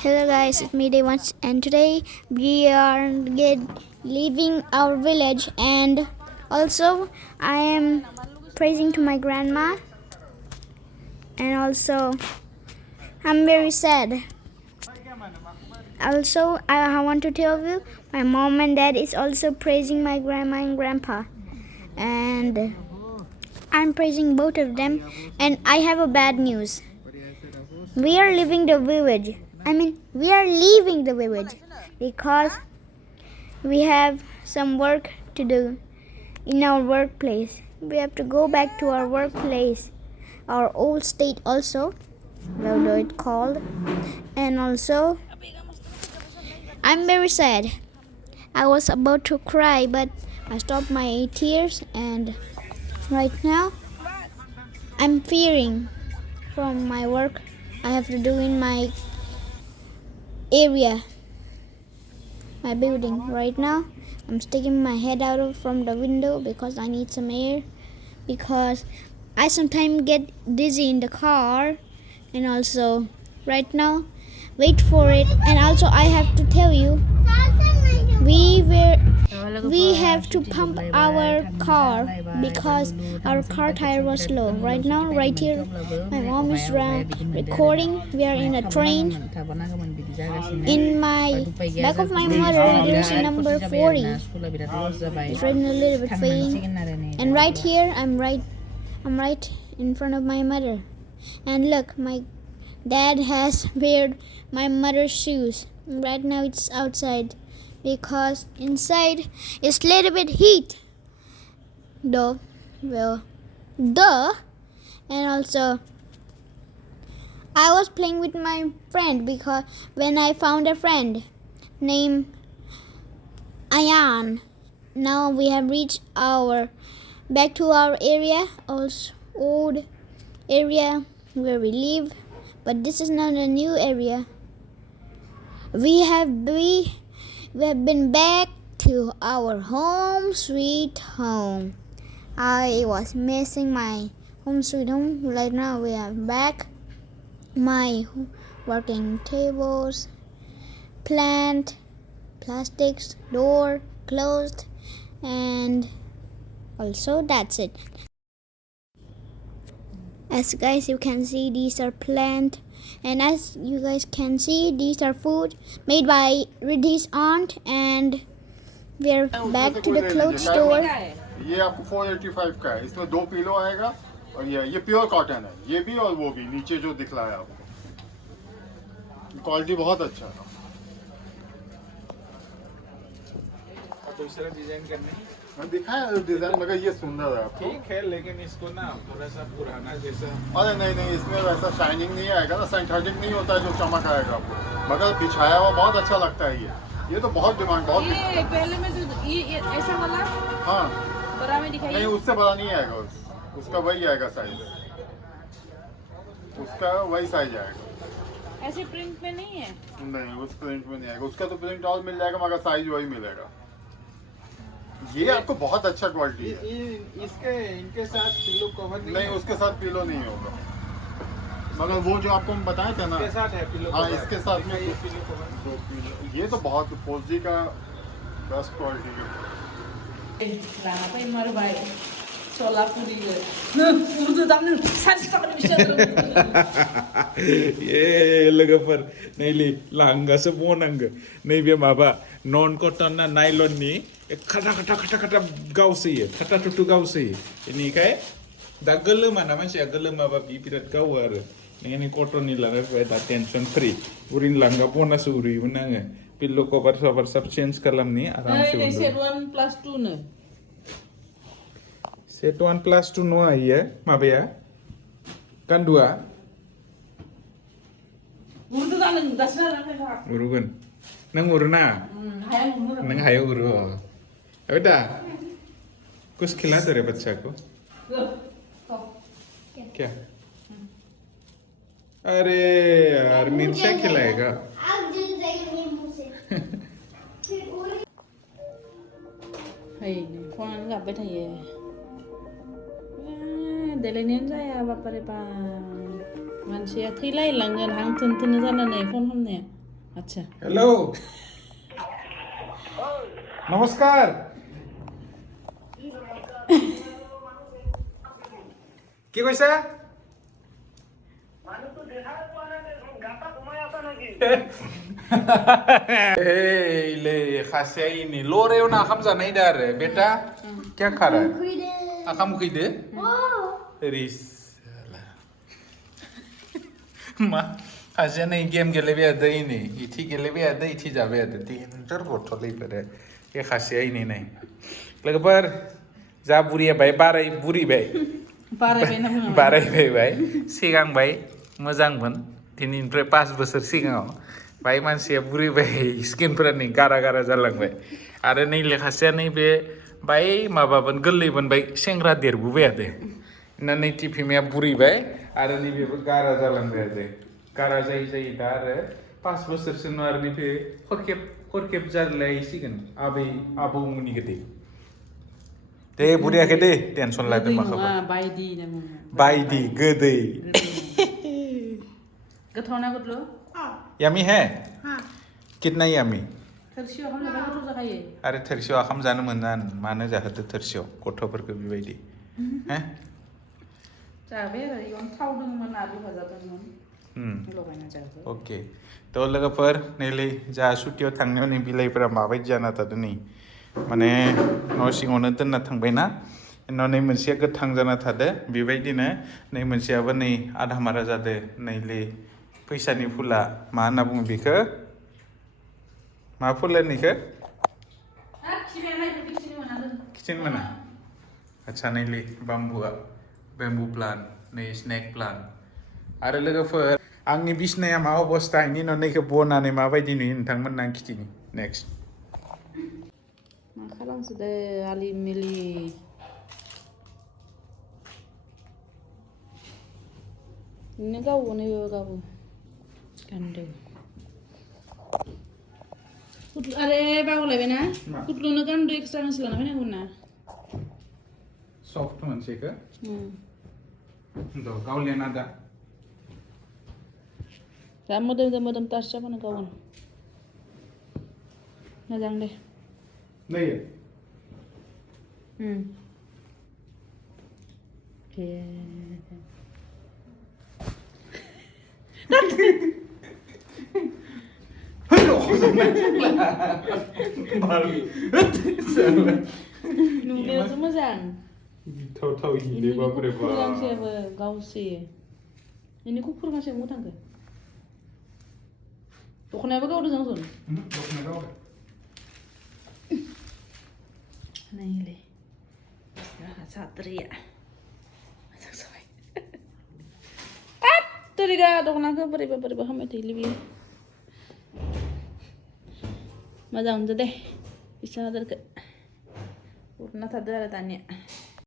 Hello guys, it's me Day Once, and today we are leaving our village, and also I am praising to my grandma, and also I'm very sad. Also, I want to tell you, my mom and dad is also praising my grandma and grandpa, and I'm praising both of them. And I have a bad news. We are leaving the village. We are leaving the village because we have some work to do in our workplace. We have to go back to our workplace, our old state also, although it's called. And also, I'm very sad. I was about to cry, but I stopped my tears, and right now I'm fearing from my work I have to do in my area, my building. Right now I'm sticking my head out from the window because I need some air, because I sometimes get dizzy in the car. And also right now, wait for it. And also I have to tell you, we have to pump our car because our car tire was low. Right now, right here, my mom is recording. We are in a train. In my back of my mother, there's a number 40. It's written a little bit fading. And right here, I'm right in front of my mother. And look, my dad has weared my mother's shoes. Right now it's outside because inside it's a little bit heat. And also I was playing with my friend, because when I found a friend named Ayan. Now we have reached back to our area, old area where we live, but this is not a new area. We have been back to our home sweet home. I was missing my home sweet home. Right now we are back. My working tables, plant, plastics, door closed, and also that's it. As guys you can see, these are plant, and as you guys can see, these are food made by Riddhi's aunt. And we're back to the clothes store. ये आपको 485 का है, इसमें 2 pillow आएगा, और ये pure cotton है, ये भी और वो भी नीचे जो दिख रहा है आपको, क्वालिटी बहुत अच्छा है। दूसरा डिजाइन करने दिखाया डिजाइन, मगर ये सुंदर है। ठीक है, लेकिन इसको ना थोड़ा सा पुराना जैसा। अरे नहीं, इसमें वैसा शाइनिंग नहीं आएगा ना, सिंथेटिक नहीं होता है जो चमक आएगा आपको, मगर बिछाया हुआ बहुत अच्छा लगता है। ये तो बहुत डिमांड, बहुत ये पहले में जो ये ऐसा वाला, हाँ बड़ा में दिखाइए। नहीं, उससे बड़ा नहीं आएगा, उसका वही आएगा साइज, उसका वही साइज आएगा। ऐसे प्रिंट में नहीं है? नहीं, उस प्रिंट में नहीं आएगा, उसका तो प्रिंट और मिल जाएगा, मगर साइज वही मिलेगा। ये आपको बहुत अच्छा क्वालिटी है। इनके साथ पिलो कवर नहीं, उसके साथ पिलो नहीं होगा, मगर वो जो आपको हम बताए थे ना, इसके साथ है पिलो। हाँ, इसके साथ में पिलो कवर। ये तो बहुत 4G का बेस्ट क्वालिटी है। ये लोगोफोर नैलै लांगासो बनांगो, नैबे माबा नन कटन ना नाइलननि खाटा गावसोयो, खाटा थुथु गावसोयो। बेनिखाय दा गोलोमाना मानसिया गोलोमाबा बि बिराद गावो आरो, बेनिखायनो कटननि लाना फैबाय दा टेनसन फ्रि। उरिन लांगा बनासो उरियोमोन आङो, पिल्लो कभार सभार सब चेन्ज खालामनि आरामसे उन्दु। सेट 1+2 नो, सेट 1+2 नङा इयो माबाया गान्दुआ। उरुगोन नों उरुना, नों हायाव उरु। बेटा कुछ खिला दो रे बच्चा को। क्या? अरे यार मिर्चा खिलाएगा। फोन गाबबाय थायो, देलायनायानो जाया बापारे बा, मानसिया थैलायलांगोन हां थोन जानानै फन खालामनाया। अच्छा हेलो नमस्कार কি কৈছা ए ले खासेया इनि लरेव ना खाम जानाय दा आरो बेटा क्या खा रहा है आखाम खैदो रिस मा खासेया नै गेम गेलेबाय थादो इनि इथि गेलेबाय थादो इथि जाबाय थादो डेन्जार गथ'लै इफोरो बे खासेया इनि नाय लोगोफोर जा बुरिया बाय बाराय बुरिबाय बारायबाय ना बुङो बारायबाय सिगांबाय मोजांमोन दिनैनिफ्राय 5 बोसोर सिगाङाव बाय मानसिया बुरिबाय स्किनफोरा नै गारा गारा जालांबाय आरो नै लेखासेया नैबे बाय माबामोन गोरलैमोन बाय सेंग्रा देरबोबाय आरो ना नै टिफिमाया बुरिबाय आरो नैबेबो गारा जालांबाय आरो गारा जायै जायै दा आरो 5 बोसोरसो उनाव आरो नैबे खरखेब जालायसिगोन आबौमोननि गोदै दे बुरियाखै दे टेनसन लादो मा खालाम बायदि ना बुङो बायदि गोदै गोथाव ना गुदलु यामी है कितना यामी थोरसियाव ओंखाम जाबा गोथाव जाखायो आरो थोरसियाव ओंखाम जानो मोना मानो जाहोदो थोरसियाव गथ'फोरखौ बेबायदि हो जाबाय आरो इयावनो थाव दंमोन आलु भाजा दंमोन लगायना जाबाय अके थ' लोगोफोर नैलै जा सुटियाव थांनायाव नै बिलाइफोरा माबायदि जाना थादों नै माने न' सिङावनो दोनना थांबायना उनाव नै मोनसेया गोथां जाना थादो बेबायदिनो नै मोनसेयाबो नै आधा मारा जादो नैलै फैसानि फुला मा होनना बुङो बेखौ मा फुल होनो इखो खिथिनो मोना आच्छा नैलै बेम्बु प्लान्ट नै स्नेक प्लान्ट आरो लोगोफोर आंनि बिसनाया मा अबस्था इनि उनाव नैखौ बनानै माबायदि नुयो नोंथांमोननो आं खिथिनि नेक्स्ट मा खालामसोदो आलि मिलि बिदिनो गावो नैबो गावो गान्दो आरे बावलायबायना कुटलुनो गान्दो एक्सट्रा गांसे लाना फैनांगौमोन ना सफ्ट मोनसेखौ गावलियाना दा दा मोदोम टाच जाबानो गावगोन मोजां दे नै नुनायावसो मोजां थाव हिदे बाबरे बा गांसेयाबो गावसोयो इनि गुफुर गांसे मु थांखो दखनायाबो गावदो जोंसन दखना गावदो नायले सात्रिया मोजां जाबाय तोरिगा दखनाखौ बोरैबा खालामबाय थायोलै बियो मोजां मोनदो दे इसा हादोरखो उरना थादो आरो दानिया